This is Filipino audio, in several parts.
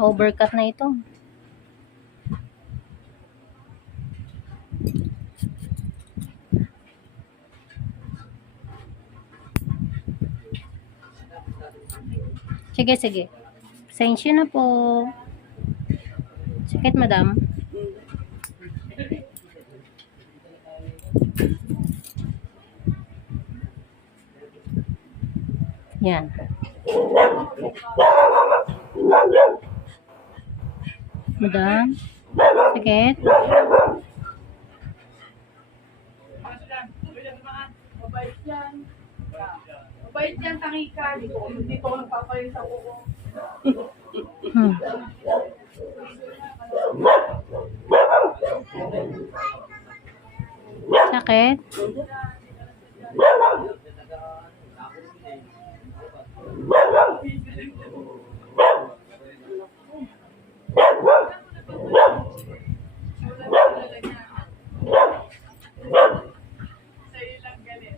Overcut na ito. Sige, sige. Pasensya na po. Sakit, madam? Yan. Madam? Sakit? Mabait yan. Mabait yan, tangi ka. Dito ko nagpapalit sa kuko. Sakit? Sa'yo lang galit.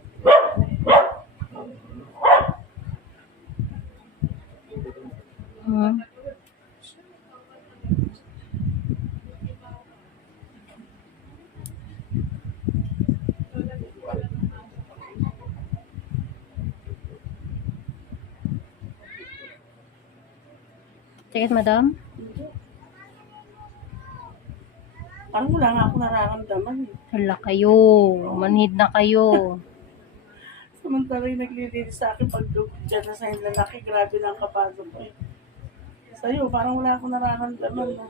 Sakit, madam? Parang wala nga ako nararamdaman. Hala kayo. Manhid na kayo. Samantala yung naglilinis sa akin pag dyan na sa lalaki, grabe lang kapasok ko eh. Sa'yo, parang wala akong nararamdaman. No?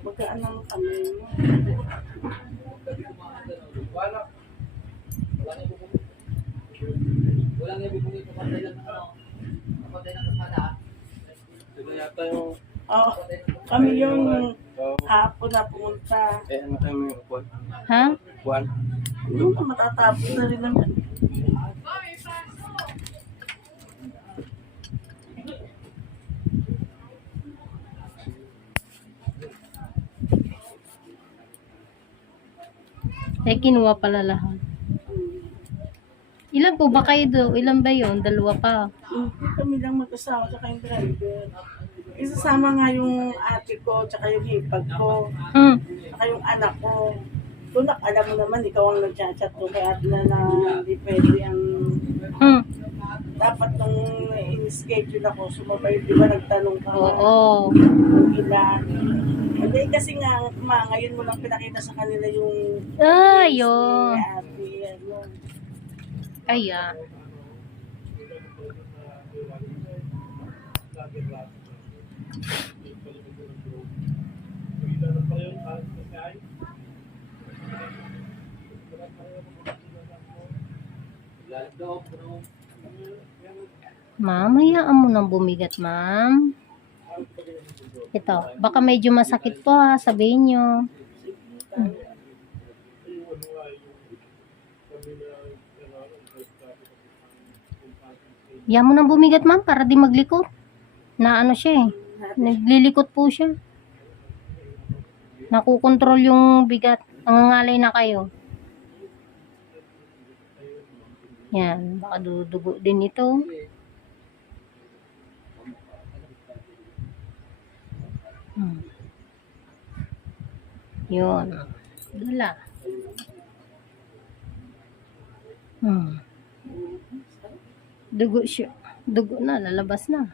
Magkaan lang kami. No? Walang ibibigay ko patay lang ng patay ng kasada. Ito yata yung Kami yung hapon na pumunta. ano kami upuan? Ha? Upuan? Yung matatapos na rin naman. Eh, kinuha pala lahat. Ilan po ba kayo do? Ilan ba yun? Dalawa pa. Kami lang mag-asawa sa kayong driver. Isasama nga yung ate ko, tsaka yung hipag ko, tsaka yung anak ko. Tunak, alam mo naman, ikaw ang nag-chat ko, kaya na hindi pwede ang... Dapat nung in-schedule ako, sumabay, di ba nagtanong ka Oo. kung ilan. Hindi kasi nga, ngayon mo lang pinakita sa kanila yung... Yun. ni ate, ano. Kaya. Ma'am, hayaan mo nang bumigat, ma'am. Ito, baka medyo masakit po ha, sabihin nyo. Hayaan mo nang bumigat, ma'am, para di maglikot. Na ano siya eh. Naglilikot po siya. Nakukontrol yung bigat. Nangangalay na kayo. Yan, baka dudugo din ito. Yun. Dala. Dugo siya. Dugo na, lalabas na.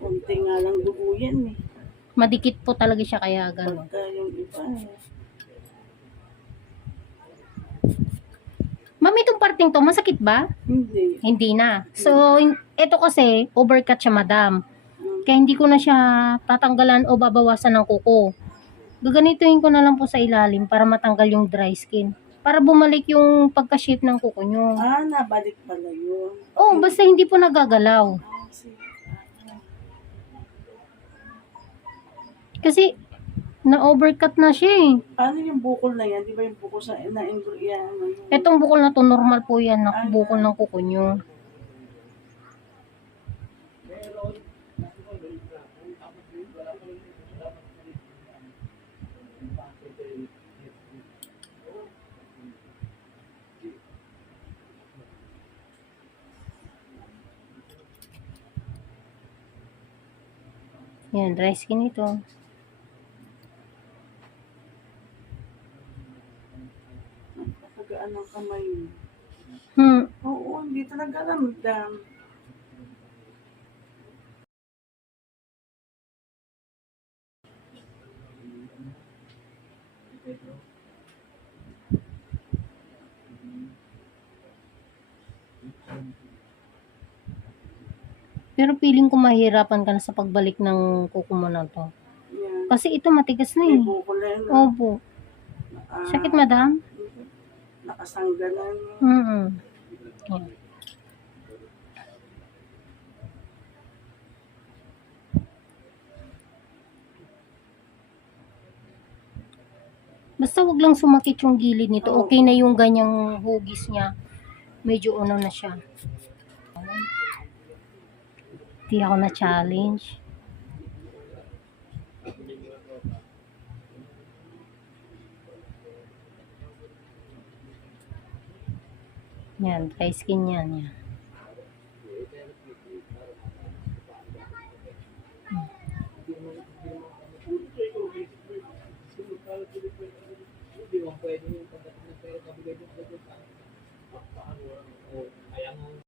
Kunti nga lang dugo yan eh. Madikit po talaga siya kaya gano'n. Pagka yung iba eh. Ma'am, itong parting to, masakit ba? Hindi. Hindi na. So, ito kasi, overcut siya, madam. Kaya hindi ko na siya tatanggalan o babawasan ng kuko. Gaganituin ko na lang po sa ilalim para matanggal yung dry skin. Para bumalik yung pagka-shape ng kuko nyo. Nabalik pala yun. Oo, basta hindi po nagagalaw. Kasi, na-overcut na siya eh. Paano yung bukol na yan? Di ba yung bukol sa na-ingredient? Etong bukol na to, normal po yan, bukol ng kuko nyo. Yan, dry skin ito. Napakagaan ng kamay. Hmm. Oo, hindi talaga ramdam. Pero feeling ko mahirapan ka na sa pagbalik ng kuko mo na to. Yan. Kasi ito matigas na May eh. bukol na yun. Opo. Sakit, madam? Nakasanggalan. Mm. Yan. Basta wag lang sumakit yung gilid nito. Okay na yung ganyang hugis niya. Medyo ano na siya. Hindi ako na-challenge. Yan, dry skin yan. Yan. Hindi mo pwede yung pagdating ng pera, kabigay mo sa dyan. Kaya mo.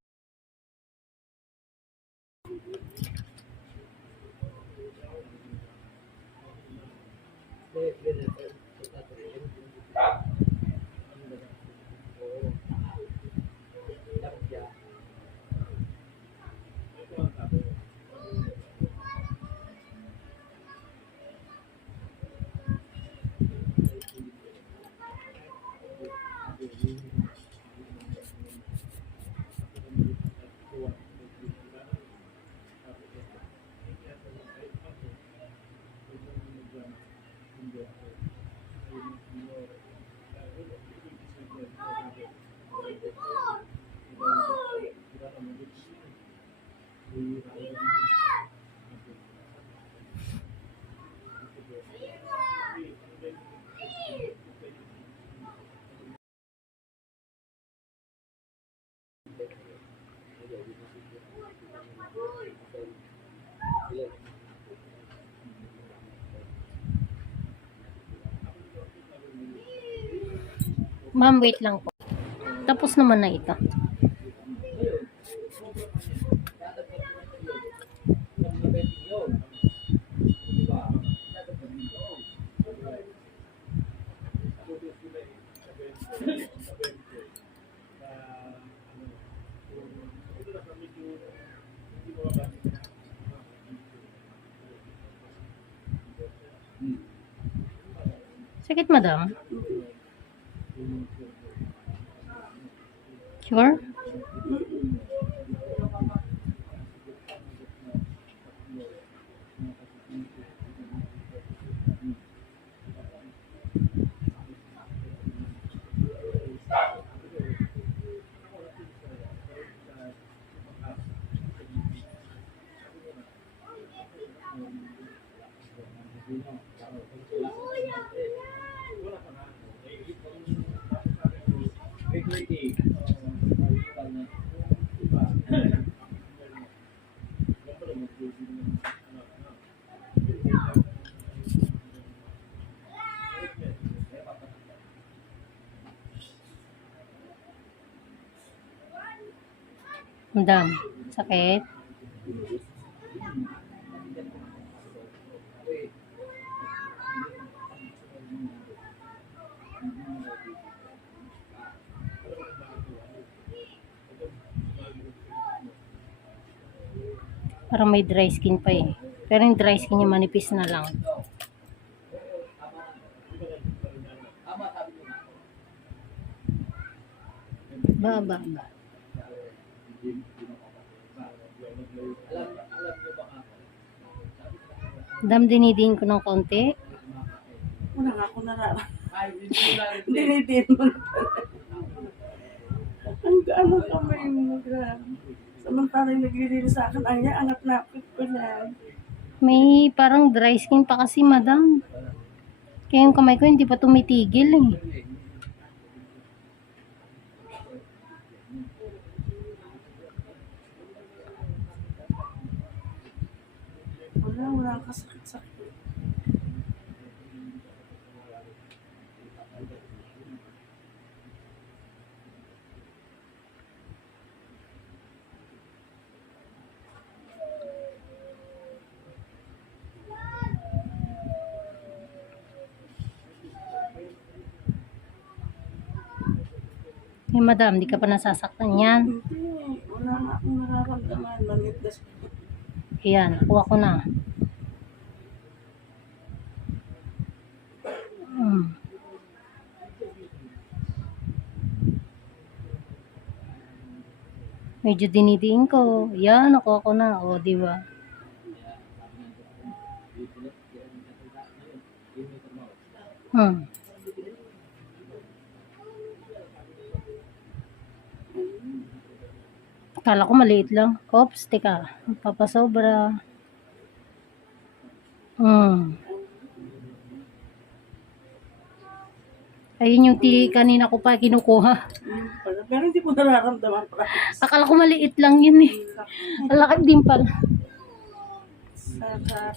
Ma'am, wait lang po. Tapos naman na ito. Sakit, madam? Sure? Madam, sakit? Parang may dry skin pa eh. Pero yung dry skin niya manipis na lang. Ba. Dam, dinidiin ko ng konti. Wala nga ako nararamdaman. Dinitin mo na talaga. Ang gaano kamay mo, grabe. Samantalang naglilinis sa akin, anya, angat na ko lang. May parang dry skin pa kasi, madam. Kaya yung kamay ko hindi pa tumitigil eh. Wala Wala kasakit-sakit. Eh, madam, di ka pa nasasaktan yan. Hindi, wala nga akong nararamdaman. Manitdas. Ayan, kuha ko na. Hmm. Medyo dinidiin ko. Yan, nakuha ko na. O, di ba? Hmm. Kala ko maliit lang. Oops, teka. Papasobra. Hmm. Ayun yung kanina ko pa kinukuha. Pero hindi ko nararamdaman. Promise. Akala ko maliit lang yun eh. Malaki din pala. Sarap.